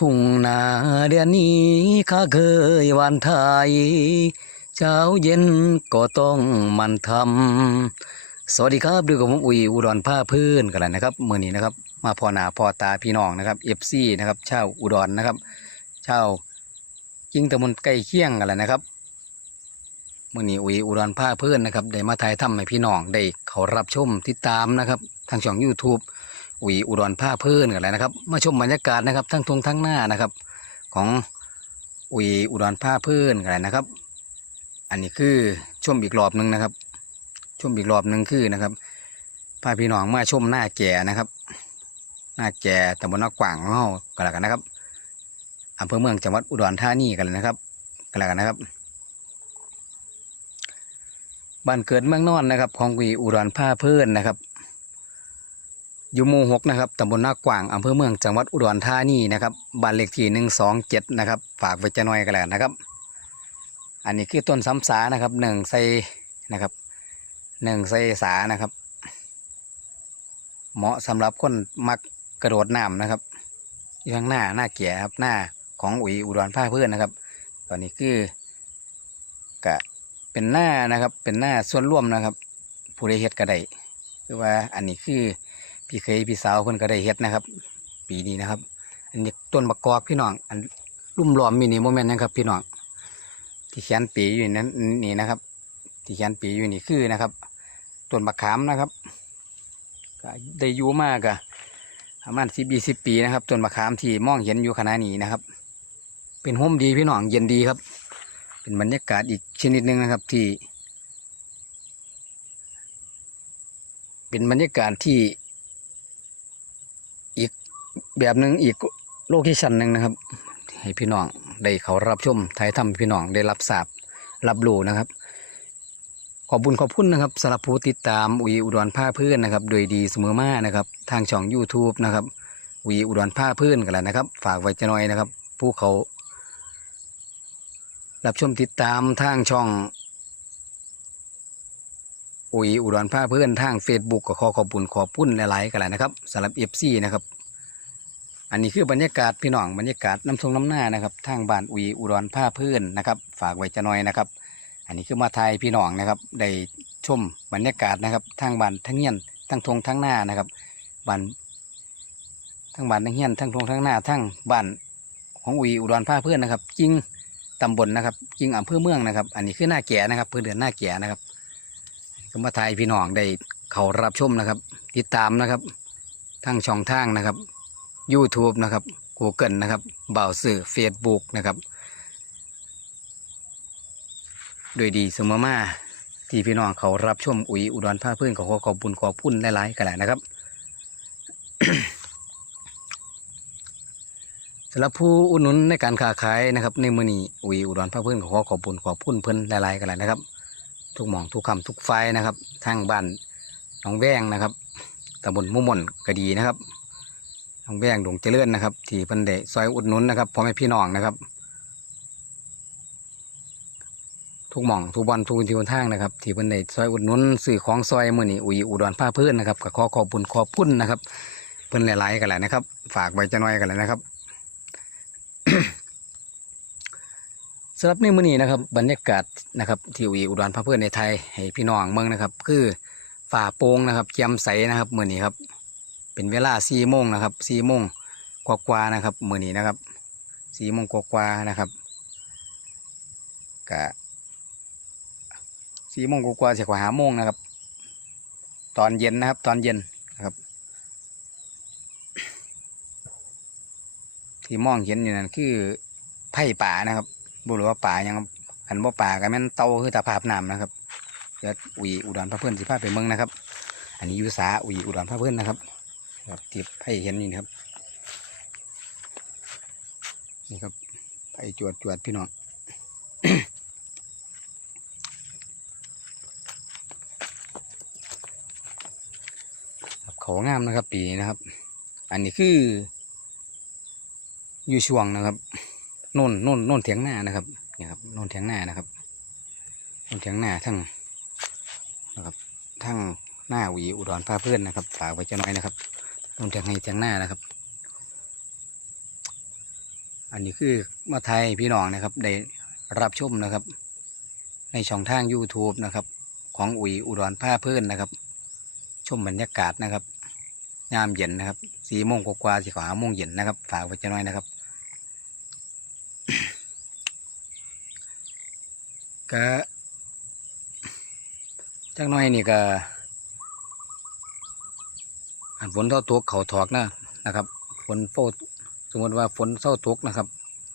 ทุ่งนาเดือนนี้ข้าเคยวันไทย เช้าเย็นก็ต้องมันทำสวัสดีครับดูกับผมอุ๋ยอุดรผ้าพื้นกันแล้วนะครับเมื่อนี้นะครับ มาพอหนาพอตาพี่น้องนะครับเอฟซีนะครับเช่าอุดรนะครับเช่าวจิงตะมนใกล้เคียงกันแล้วนะครับมื่อนี้อุ๋ยอุดรผ้าพื้นนะครับได้มาถ่ายทำให้พี่น้องได้เขารับชมติดตามนะครับ ทางช่อง YouTube อุ๋ยอุดรผ้าพื้นกันแล้วนะครับมาชมบรรยากาศนะครับทั้งทงทั้งหน้านะครับ ของอุ๋ยอุดรผ้าพื้นกันแล้วนะครับ อันนี้คือชมอีกรอบหนึ่งนะครับ ชมอีกรอบหนึ่งคือนะครับพาพี่น้องมาชมหน้าแก่นะครับ หน้าแก่ตำบลนากว่างของเรากันแล้วกันนะครับอำเภอเมืองจังหวัดอุดรธานีกันเลยนะครับกันแล้วกันนะครับบ้านเกิดเมืองนอนนะครับ ของวีอุดรผ้าพื่นนะครับ อยู่หมู่หกนะครับตำบลนากว่างอำเภอเมืองจังหวัดอุดรธานีนะครับบ้านเลขที่หนึ่งสองเจ็ดนะครับฝากไว้จะน่อยกันแล้วนะครับ อันนี้คือต้นซ้ำสานะครับหนึ่งใส่นะครับหนึ่งใส่สานะครับ เหมาะสำหรับคนมักกระโดดน้ำนะครับอยู่ข้างหน้าหน้าเกียครับหน้าของอุ๋ยอุดรผ้าเพื่อนนะครับ ตอนนี้คือกะเป็นหน้านะครับเป็นหน้าส่วนร่วมนะครับ ผู้ใดเฮ็ดก็ได้คือว่าอันนี้คือ พี่เคยพี่สาวเพิ่นก็ได้เฮ็ดนะครับ ปีนี้นะครับ อันนี้ต้นมะกอกพี่น้อง อันลุ่มล้อมมินิโมเมนต์นะครับ พี่น้อง ที่เขียนปีอยู่นั้นนี่นะครับ ที่เขียนปีอยู่นี่คือนะครับต้นมะขามนะครับก็ได้อยู่มากอะประมาณสิบยี่สิบปีนะครับต้นมะขามที่มองเห็นอยู่ขณะนี้นะครับ เป็นห่มดีพี่น้องเย็นดีครับ เป็นบรรยากาศอีกชนิดหนึ่งนะครับที่ เป็นบรรยากาศที่ แบบหนึ่งอีกโลเคชันหนึ่งนะครับ ให้พี่น้องได้เขารับชมถ่ายทำพี่น้องได้รับทราบรับรู้นะครับ ขอบคุญขอบคุณนะครับสำหรับผู้ติดตามอุยอุดรผ้าเพื่อนนะครับ โดยดีเสมอมานะครับ ทางช่อง YouTube นะครับอุยอุดรผ้าเพื่อนกันแล้วนะครับ ฝากไว้จะหน่อยนะครับ ผู้เขา รับชมติดตามทางช่องอุยอุดรผ้าเพื่อนทาง Facebook ก็ขอขอบคุณขอบคุณหลายๆกันแล้วนะครับสำหรับ FC นะครับ อันนี้คือบรรยากาศพี่น้องบรรยากาศน้ำทรงน้ำหน้านะครับทางบ้านอุยอุดรผ้าพื่อนนะครับ ฝากไว้จะหน่อยนะครับ อันนี้คือมาไทยพี่น้องนะครับ ได้ชมบรรยากาศนะครับ ทางบ้านทั้งเฮียนทั้งทงทั้งหน้านะครับบ้านทั้งบ้านทั้งเฮียนทั้งทงทั้งหน้าทั้งบ้านของอุยอุดรผ้าพื่อนนะครับจิงตำบลนะครับจิงอำเภอเมืองนะครับ อันนี้คือหน้าแก่นะครับพื่อเดือนหน้าแก่นะครับก็มาไทยพี่น้องได้เขารับชมนะครับ ติดตามนะครับทางช่องทางนะครับ YouTube นะครับ Google นะครับเบาสื่อ Facebook นะครับโดยดีสมมาที่พี่น้องเขารับชมอุ๋ยอุดรผ้าเพื่อนขอขอบบุญขอพุ่นหลายๆกันแหละนะครับสำหรับผู้อุดหนุนในการค้าขายนะครับ ในมือนี้อุ๋ยอุดรผ้าเพื่อนขอขอบบุญขอพุ่นเพิ่นหลายๆกันแหละนะครับ ทุกหมองทุกคำทุกไฟนะครับทางบ้านหนองแวงนะครับตำบลมุ่มมนก็ดีนะครับ หนองแวงดงเจริญนะครับ ที่เพิ่นได้ซอยอุดหนุนนะครับพ่อแม่พี่น้องนะครับ ทุกหม่องทุกบอลทุกทิวทางนะครับ ที่เพิ่นได้ซอยอุดหนุนสื่อของซอยมือนี่อุยอุดรผ้าพื่อนนะครับก็ขอขอบคุญขอบพุ่นนะครับ เพิ่นหลายๆกันแหละนะครับ ฝากไว้จะน้อยกันแหละนะครับสำหรับในมือนี้นะครับบรรยากาศนะครับที่อุยอุดรผ้าเพื่อนในไทยให้พี่น้องเมืองนะครับ คือฝ่าโป่งนะครับเจียมใสนะครับมือนี้ครับ เป็นเวลาสี่โมงนะครับสี่โมงกว่าๆนะครับมือนี้นะครับสี่โมงกว่าๆนะครับกะสี่โมงกว่าๆเสียกว่าหาโมงนะครับ ตอนเย็นนะครับ ตอนเย็นนะครับที่มองเห็นอยู่นั่นคือไผ่ป่านะครับบุรุว่าป่ายังขันบ่ป่ากันแม่นเตาคือตาภาพน้ำนะครับเดี๋ยวอุยอุดรพระเพื่อนสิพาไปเมืองนะครับ อันนี้ยุสาอุยอุดรพระเพื่อนนะครับ ครับที่ไผ่เห็นนี่นะครับ นี่ครับไผ่จวดจวดพี่น้องครับเขางามนะครับ ปีนี้นะครับ อันนี้คือ อยู่ช่วงนะครับน่นน่นน่นเถียงหน้านะครับนี่ครับน่นเถียงหน้านะครับน่นเถียงหน้าทั้งนะครับทั้งหน้าวีอุดรพาเพื่อนนะครับฝากไว้จะน้อยนะครับ โน่นเถียงให้เถียงหน้านะครับ อันนี้คือมาไทยพี่น้องนะครับ ได้รับชมนะครับ ในช่องทาง YouTube นะครับ ของอุ๋ยอุดรผ้าเพื่อนนะครับ ชมบรรยากาศนะครับยามเย็นนะครับสี่โมงกว่าสี่ขวาโมงเย็นนะครับ ฝากไว้จะน้อยนะครับก็จักน้อยนี่ก็ อันฝนเท่าตัวเขาถอกนะนะครับฝนโฟดสมมติว่าฝนเท่าตกนะครับ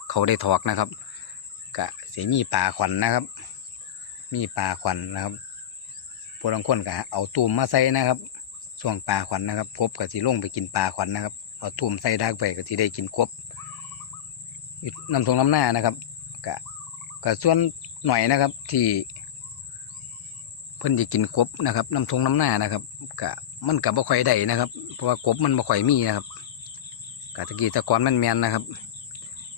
เขาได้ถอกนะครับกะเสียมีป่าขวัญนะครับ มีป่าขวัญนะครับพวกบางคนก็เอาตูมมาใส่นะครับช่วงป่าขวัญนะครับกบกับสีลงไปกินป่าขวัญนะครับเอาตูมใส่ดักไปก็สีได้กินกบน้ำทงน้ำหน้านะครับกะกะส่วนหน่อยนะครับที่ เพิ่นจะกินกบนะครับน้ำทงน้ำหน้านะครับกะมันกับบ่ค่อยได้นะครับ เพราะว่ากบมันบ่ค่อยมีนะครับกะตะกี้ตะกอนมันแมนนะครับ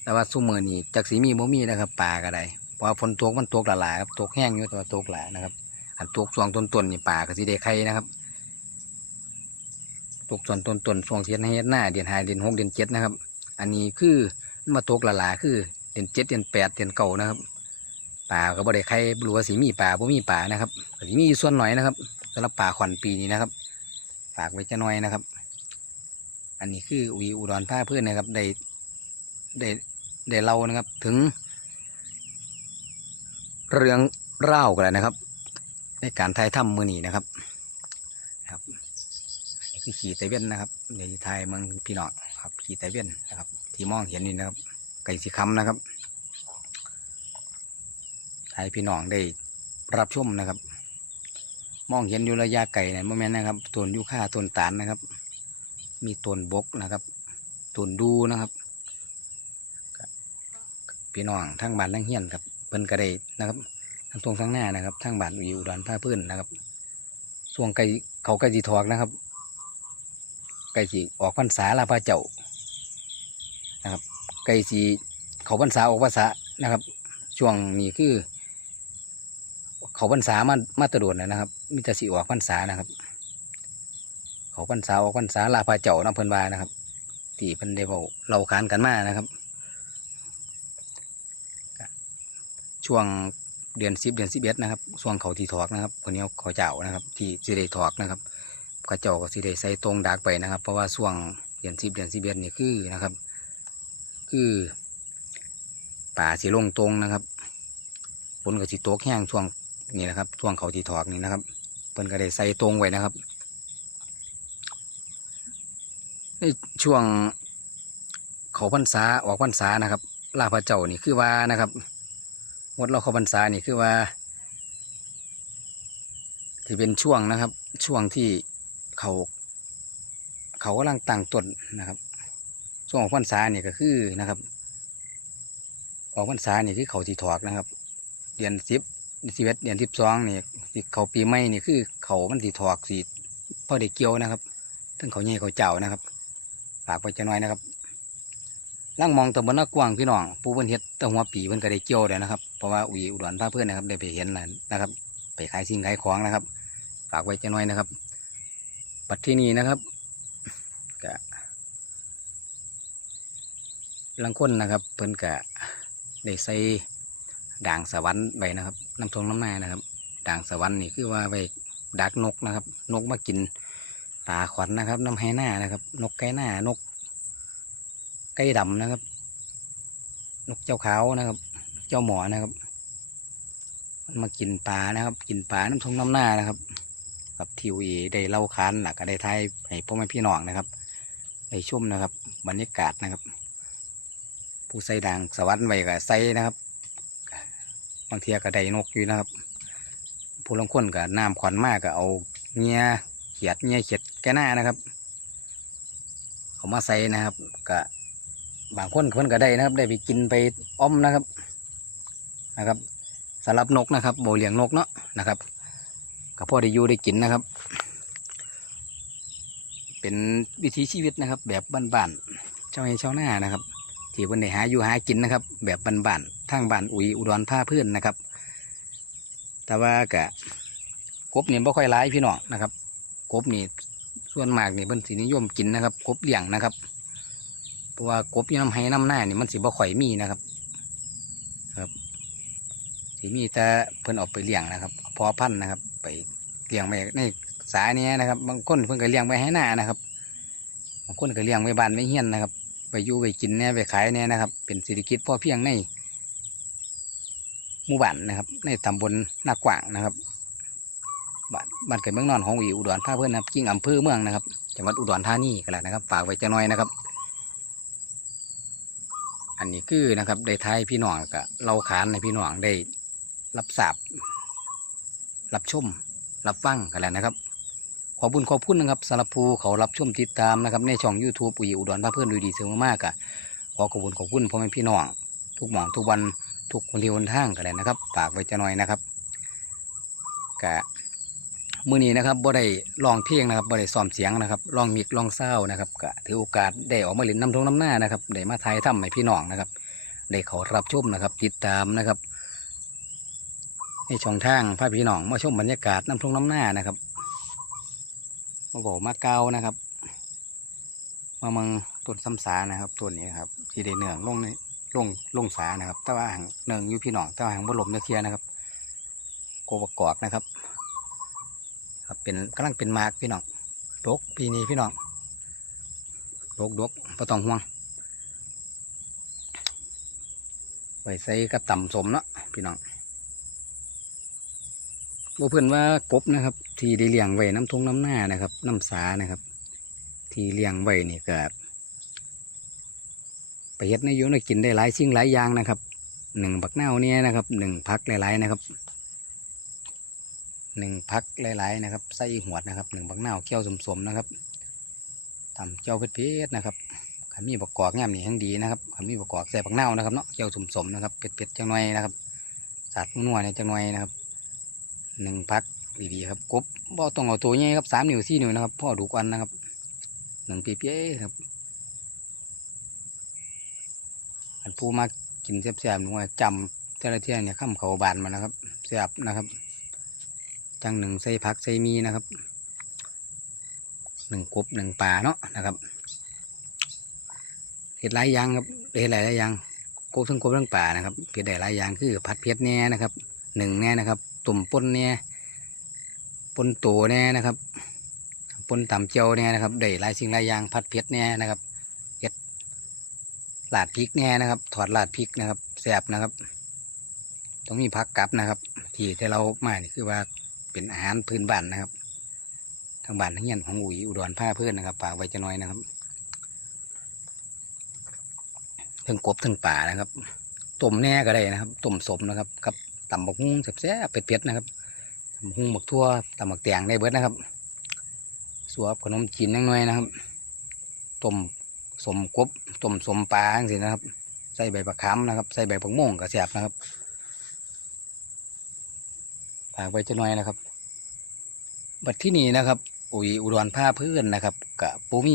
แต่ว่าซุมือนี่จากสีมีบ่มีนะครับปลาก็ได้เพราะว่าฝนตกมันตกหลายๆครับตกแห้งอยู่แต่ว่าตกหลายนะครับอันตกช่วงต้นๆนี่ปลาก็สิได้ไข่นะครับตกส่วนต้นๆช่วงเทียนให้หน้าเดือนห้าเดือนหกเดือนเจ็ดนะครับ อันนี้คือมันมาตกหลายๆคือเดือนเจ็ดเดือนแปดเดือนเก้านะครับ ป่าก็บ่ได้ใครรู้ว่าสีมีป่าบ่มีป่านะครับสิมีอยู่ส่วนหน่อยนะครับสำหรับป่าขวัญปีนี้นะครับ ฝากไว้จะน้อยนะครับ อันนี้คืออุยอุดรผ้าเพื่อนนะครับได้ได้ได้เล่านะครับ ถึง เรื่องเล่ากันนะครับ ในการถ่ายทำมือหนีนะครับครับนนี้คือขี่ไตเวียนนะครับเดี๋ยวจะถ่ายเมืองพี่น้องครับขี่ไตเวียนนะครับ ที่มองเห็นนี่นะครับ ไก่สีคำนะครับ ให้พี่น้องได้รับชมนะครับ มองเห็นอยู่ระยะไกลเนี่ยโมเมนต์นะครับต้นยูคาต้นตาลนะครับ มีต้นบกนะครับต้นดูนะครับพี่น้องทั้งบ้านทั้งเฮียนครับเพิ่นก็ไดนะครับทั้งตรงทั้งหน้านะครับทั้งบ้านอยู่อุดรผ้าพื้นนะครับส่วงไก่เขาไก่จีทอกนะครับ ไก่จีออกพรรษาลาพระเจ้านะครับ ไก่จีเขาพรรษาออกพรรษานะครับ ช่วงนี้คือ เขาพรรษามามาตรโดดนะครับมิตรสีออกพรรษานะครับ เขาพรรษาออกพรรษาลาพาเจ้าน้ำเพลินวานะครับที่เพิ่นได้เบาเราขานกันมานะครับ ช่วงเดือนสิบเดือนสิบเอ็ดนะครับช่วงเขาที่ถอกนะครับคนนี้เขาเจ้านะครับ ที่สิได้ถอกนะครับเขาเจ้าก็สิได้ใส่ตรงดักไปนะครับ เพราะว่าช่วงเดือนสิบเดือนสิบเอ็ดนี่คือนะครับ คือป่าสีลงตรงนะครับฝนก็สิตกแห้งช่วง นี้นะครับช่วงเขาที่ถอกนี่นะครับเพิ่นก็ได้ใส่ตรงไว้นะครับในช่วงเขาพรรษาออกพรรษานะครับลาพระเจ้านี่คือว่านะครับงดเราเขาพรรษานี่คือว่าที่เป็นช่วงนะครับ ช่วงที่เขา เขากำลังตั้งต้นนะครับ ช่วงออกพรรษานี่ก็คือนะครับ ออกพรรษานี่คือเขาที่ถอกนะครับ เดือนสิบ สิบเอ็ดเดือนสิบสองนี่สิเขาปีใหม่นี่คือเขามันสีถอกสีพอได้เกียวนะครับทั้งเขาใหญ่เขาเจ้านะครับฝากไปจะน้อยนะครับล่างมองตะบนนักกว้างพี่น้องปูเพิ่นเฮ็ดตะหัวปีเพิ่นก็ได้เกี่ยวเลยนะครับเพราะว่าอุ๋ยอุดรพาเพื่อนนะครับได้ไปเห็นแล้วนะครับ ไปขายสิ่งขายของนะครับ ฝากไว้จะน้อยนะครับ ปัดที่นี่นะครับก็ลังคนนะครับเพิ่นก็ได้ใส่ ด่างสวรรค์ไปนะครับน้ำทงน้ำหน้านะครับ ด่างสวรรค์นี่คือว่าไปดักนกนะครับ นกมากินปลาขวัญนะครับ น้ำไห้หน้านะครับ นกไก่หน้านกไก่ดำนะครับ นกเจ้าขาวนะครับ เจ้าหมอนะครับมันมากินปลานะครับ กินปลาน้ำทงน้ำหน้านะครับกับทีวีได้เล่าค้านหลักก็ได้ทายให้พ่อแม่พี่น้องนะครับได้ชุ่มนะครับ บรรยากาศนะครับ ผู้ใส่ด่างสวรรค์ไว้กับใส่นะครับ บางเทียก็ได้นกอยู่นะครับ ผู้ลางคนก็น้ำขวัญมากก็เอาเงี้ยเขียดเงี้ยเขียดแก่หน้านะครับ เอามาใส่นะครับก็บบางคนเพิ่นก็ได้นะครับ ได้ไปกินไปอ้อมนะครับนะครับสำหรับนกนะครับโบเลี้ยงนกเนาะนะครับก็พอได้อยู่ได้กินนะครับ เป็นวิถีชีวิตนะครับ แบบบ้านๆเจ้าให้เจ้าหน้านะครับ ที่เพิ่นได้หาอยู่หากินนะครับ แบบบ้านๆทางบ้านอุยอุดรผ้าเพื่อนนะครับ แต่ว่ากะกบนี่บ่ค่อยร้ายพี่น้องนะครับกบนี่ส่วนมากนี่เพิ่นสินิยมกินนะครับกบเลี้ยงนะครับ เพราะว่ากบยี่น้ำไห้น้ำหน้านี่มันสิบ่ข่อยมีนะครับ ครับสิมีแต่เพิ่นออกไปเลี้ยงนะครับพอพันนะครับ ไปเลี้ยงไว้ในสายนี้นะครับ บางคนเพิ่นก็เลี้ยงไว้ให้หน้านะครับบางคนก็เลี้ยงไว้บ้านไว้เฮียนนะครับ ไปอยู่ไปกินเนี่ยไปขายเนี่ยนะครับ เป็นเศรษฐกิจพ่อเพียงในหมู่บ้านนะครับ ในตำบลนากว่างนะครับบ้านบ้านเกิดเมืองนอนของอีอุดรภาคเพื่อนนะครับกิ่งอำเภอเมืองนะครับจังหวัดอุดรธานีกันแหละนะครับ ฝากไว้จะน้อยนะครับ อันนี้คือนะครับ ได้ทายพี่น้องกับเราขานในพี่น้องได้รับทราบรับชม รับฟังกันแล้วนะครับ ขอบุญขอบคุณนะครับสำหรับผู้เขารับชมติดตามนะครับในช่อง YouTube ปุ๋ยอุดรพาเพื่อนดูดีเสมอมากอะขอขอบุญขอบคุณพ่อแม่พี่น้องทุกหมองทุกวันทุกคนที่วันทางกันเลยนะครับฝากไว้จะหน่อยนะครับกะมือนี้นะครับบ่ได้ลองเพลงนะครับบ่ได้ซ้อมเสียงนะครับลองมิกลองเศร้านะครับกะถือโอกาสได้ออกมาเล่นน้ำทงน้ำหน้านะครับได้มาไทยทำให้พี่น้องนะครับได้ขารับชมนะครับติดตามนะครับในช่องทางพาพี่น้องมาชมบรรยากาศน้ำทงน้ำหน้านะครับ มาบอกมาเกานะครับ มาเมืองต้นซ้ำสานะครับต้นนี้นครับที่ได้เนืองลงในลงลงสานะครับแต่ว่าหางเนืองอยู่พี่น้องแต่ว่าหางบลมเนื้อเทียนะครับโกบกอกนะครับ ครับเป็นกำลังเป็นมากพี่น้องดกปีนี้พี่น้องดกดกประตองห่วงไว้ใส่กระต่ำสมเนาะพี่น้อง บ่เพื่อนว่ากบนะครับ ที่ได้เลี้ยงไว้น้ำทงน้ำหน้านะครับ น้ำสานะครับ ที่เลี้ยงไว้นี่ก็ไปเฮ็ดในอยุในกินได้หลายสิ่งหลายอย่างนะครับหนึ่งบักเน่าเนี่ยนะครับหนึ่งพักหลายๆนะครับหนึ่งพักหลายๆนะครับใส่หัวดนะครับหนึ่งบักเน่าเกี้ยวสมๆนะครับทำเกี้ยวเพชรๆนะครับขันมีบักกอกงามนี่ทั้งดีนะครับขันมีบักกอกใส่บักเน่านะครับเนาะเกี้ยวสมๆนะครับเผ็ดๆจังหน่อยนะครับสัตว์นัวเนี่ยจังหน่อยนะครับ หนึ่งพักดีๆครับกบบ่ต้องเอาตัวใหญ่ครับสามนิ้วสี่นิ้วนะครับพ่อดูกันนะครับหนึ่งปีเปี้ยครับอันผู้มากินแซ่บๆหนูจำแต่ละเที่ยเนี่ยข้ามเขาบานมานะครับแซ่บนะครับ จังหนึ่งใส่ผักใส่มีนะครับหนึ่งกบหนึ่งปลาเนาะนะครับเห็ดหลายยางครับเห็ดหลายหลายยางกบทั้งกบทั้งปลานะครับเห็ดได้หลายยางคือผัดเผ็ดแน่นะครับหนึ่งแน่นะครับ ตุ่มปนเนี่ยปนตัวแน่นะครับปนต่ำเจียวเนี่ยนะครับได้หลายสิ่งหลายอย่างผัดเผ็ดแน่นะครับเผ็ดลาดพริกแน่นะครับ ถอดลาดพริกนะครับแสบนะครับต้องมีผักกับนะครับ ที่ที่เรามานี่คือว่าเป็นอาหารพื้นบ้านนะครับทางบ้านทั้งเงี้ยนของอุ๋ยอุดรผ้าเพื่อนนะครับฝากไว้จะน้อยนะครับทั้งกบทั้งป่านะครับต้มแน่ก็ได้นะครับต้มสมนะครับกับ ตำบักฮุ้งแซ่บๆเผ็ดๆนะครับตำบักฮุ้งบักทั่วตำบักแตงได้เบิดนะครับสวบขนมจีนนิดหน่อยนะครับต้มสมกบต้มสมปลาจังซี่นะครับ ใส่ใบบักขามนะครับ ใส่ใบบักม่วงกระแสบนะครับฝากไว้จะน่อยนะครับ บัดที่นี่นะครับ อุยอุดรผ้าเพื่อนนะครับกับปูมี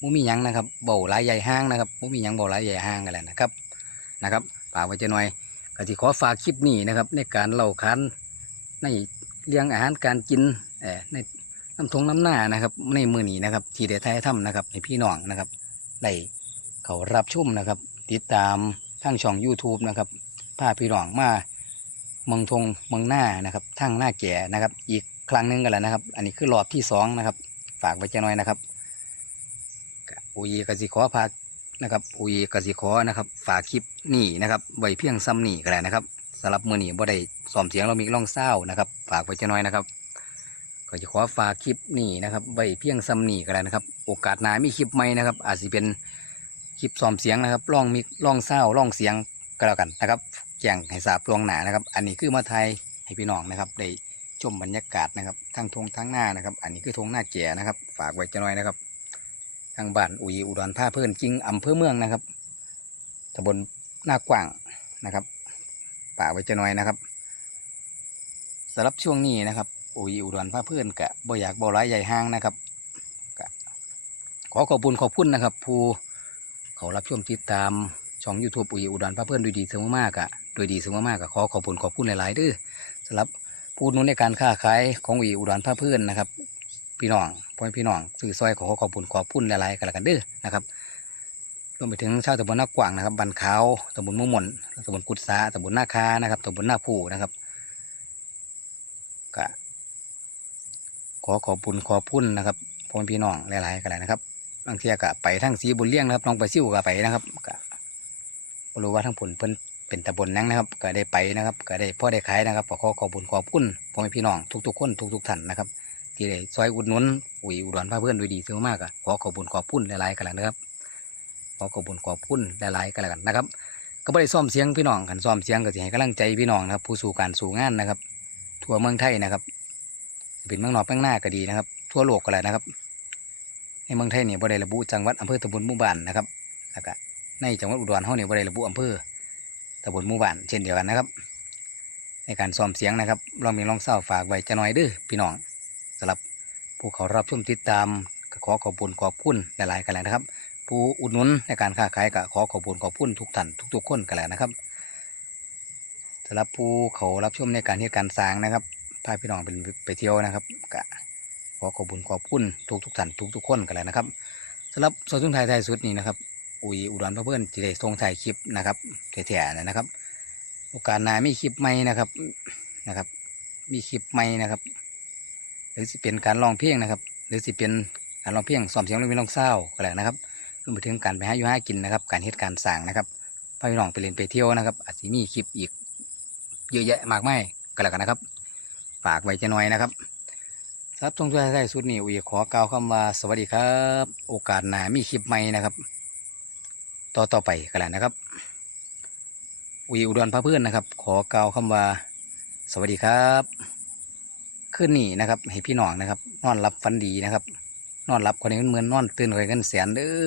ปูมียังนะครับเบาหลายใหญ่ห้างนะครับปูมียังเบาหลายใหญ่ห้างกันแหละนะครับนะครับฝากไว้จะน่อย ก็สิขอฝากคลิปนี้นะครับ ในการเล่าขานในเรื่องอาหารการกินเอในน้ำทงน้ำหน้านะครับ ในมือนี้นะครับ ที่ได้ไทยถ้ำนะครับให้พี่น้องนะครับได้เขารับชมนะครับ ติดตามทางช่อง YouTube นะครับพาพี่น้องมาเมืองทงเมืองหน้านะครับทางหน้าแก่นะครับ อีกครั้งหนึงกันแล้วนะครับ อันนี้คือรอบที่สองนะครับ ฝากไว้จะน้อยนะครับอุยกสิขอพาก นะครับอุยกสิขอนะครับ ฝากคลิปนี่นะครับไว้เพียงซ้ำนี่ก็ได้นะครับสำหรับมือนี้บ่ได้ซ้อมเสียงเรามีล่องเศร้านะครับ ฝากไว้จะน้อยนะครับ ก็จะขอฝากคลิปนี่นะครับไว้เพียงซ้ำนี่ก็ได้นะครับ โอกาสหน้ามีคลิปใหม่นะครับ อาจจะเป็นคลิปซ้อมเสียงนะครับล่องมิกล่องเศร้าล่องเสียงก็แล้วกันนะครับแจ้งให้ทราบล่วงหน้านะครับ อันนี้คือมาไทยให้พี่น้องนะครับได้ชมบรรยากาศนะครับทั้งทงทั้งหน้านะครับ อันนี้คือทงหน้าแก่นะครับ ฝากไว้จะน้อยนะครับางบ้านอุยอุดรผ้าเพื่อนจริงอำเภอเมืองนะครับตำบลหน้ากว้างนะครับ ป่าไว้จะน้อยนะครับสำหรับช่วงนี้นะครับ อุยอุดรผ้าเพื่อนกะบ่อยากบ่ร้ายใหญ่ห้างนะครับขอขอบคุณขอบคุณนะครับ ผู้เขารับชมติดตามช่อง YouTube อุยอุดรผ้าเพื่อนโดยดีเสมอมากอะโดยดีเสมอมากกะขอขอบคุณขอบคุณหลายๆด้อสำหรับผู้หนุนในการค้าขายของอุยอุดรผ้าเพื่อนนะครับ พี่น้องพ่อพี่น้องซื้อซอยขอขอบคุณขอบคุณหลายๆกันละกันเด้อนะครับรวมไปถึงชาวตำบลนากว่างนะครับบันขาวตำบลมุ่งมนตำบลกุดสาตำบลนาคานะครับตำบลนาผู้นะครับก็ขอขอบคุญขอพุ่นนะครับพ่อพี่น้องหลายๆกันเลยนะครับบางทีก็ไปทั้งสีบุญเลี้ยงนะครับน้องไปซิ่วก็ไปนะครับก็รู้ว่าทั้งผลเพิ่นเป็นตำบลนั่งนะครับ ก็ได้ไปนะครับ ก็ได้พ่อได้ขายนะครับขอขอบคุญขอบคุณพ่อแม่พี่น้องทุกๆคนทุกๆท่านนะครับ ที่ได้ซอยอุดหนุนอุ๋ยอุดรพาเพื่อนโดยดีเสมอมากอะขอขอบุญขอบคุณหลายๆกันแล้วนะครับขอขอบุญขอบคุณหลายๆกันแล้วกันนะครับ ก็ไม่ได้ซ่อมเสียงพี่น้องกันซ่อมเสียงก็จะให้กำลังใจพี่น้องนะครับ ผู้สู่การสู่งานนะครับ ทั่วเมืองไทยนะครับเป็นเมืองนอกเมืองหน้าก็ดีนะครับ ทั่วโลกก็แล้วนะครับ ในเมืองไทยเนี่ยบ่ได้ระบุจังหวัดอำเภอตำบลหมู่บ้านนะครับแล้วก็ในจังหวัดอุดรเฮาเนี่ยบ่ได้ระบุอำเภอตำบลหมู่บ้านเช่นเดียวกันนะครับ ในการซ่อมเสียงนะครับลองมีลองเศร้าฝากไว้จะหน่อยเด้อพี่น้อง สำหรับผู้เขารับชมติดตามขอขอบคุณขอบคุณหลายๆกันแล้วนะครับ ผู้อุดหนุนในการค้าขายก็ขอขอบคุณขอบคุณทุกท่านทุกๆคนกันแล้วนะครับสำหรับผู้เขารับชมในการเหตุการณ์สร้างนะครับพาพี่น้องเป็นไปเที่ยวนะครับก็ขอขอบคุณขอบคุณทุกทุกๆท่านทุกๆคนกันแล้วนะครับสำหรับส่วนสุดท้ายท้ายสุดนี้นะครับอุยอุดรพระเพื่อนจะได้ส่งถ่ายคลิปนะครับแถๆนะครับ โอกาสหน้ามีคลิปใหม่นะครับนะครับ มีคลิปใหม่นะครับ รือสิเป็นการร้องเพลงนะครับ หรือสิเป็นการร้องเพลงซ้อมเสียงหรือม่ร้องเศร้าก็แล้วนะครับรวมไปถึงการไปหาอยู่หากินนะครับ การเหตุการณ์สั่งนะครับพาพี่น้องไปเล่นไปเที่ยวนะครับอาจจะมีคลิปอีกเยอะแยะมากมายก็แล้วกันนะครับ ฝากไว้จะหน่อยนะครับครับตรงท้ายสุดนี้อุยขอกล่าวคำว่าสวัสดีครับ โอกาสหน้ามีคลิปใหม่นะครับ ต่อต่อไปก็แล้วนะครับ อุยอุดรพระเพื่อนนะครับ ขอกล่าวคำว่า สวัสดีครับ คืนนี้นะครับให้พี่น้องนะครับ นอนรับฝันดีนะครับ นอนรับคนนี้เหมือนนอนตื่นคนกันแสนเด้อ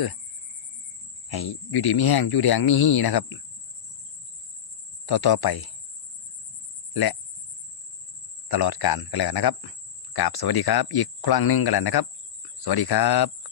ให้อยู่ดีมีแห้งอยู่แดงมีหีนะครับ ต่อต่อไป และตลอดการกันแล้วกันนะครับกราบสวัสดีครับ อีกครั้งหนึ่งกันแล้วนะครับ สวัสดีครับ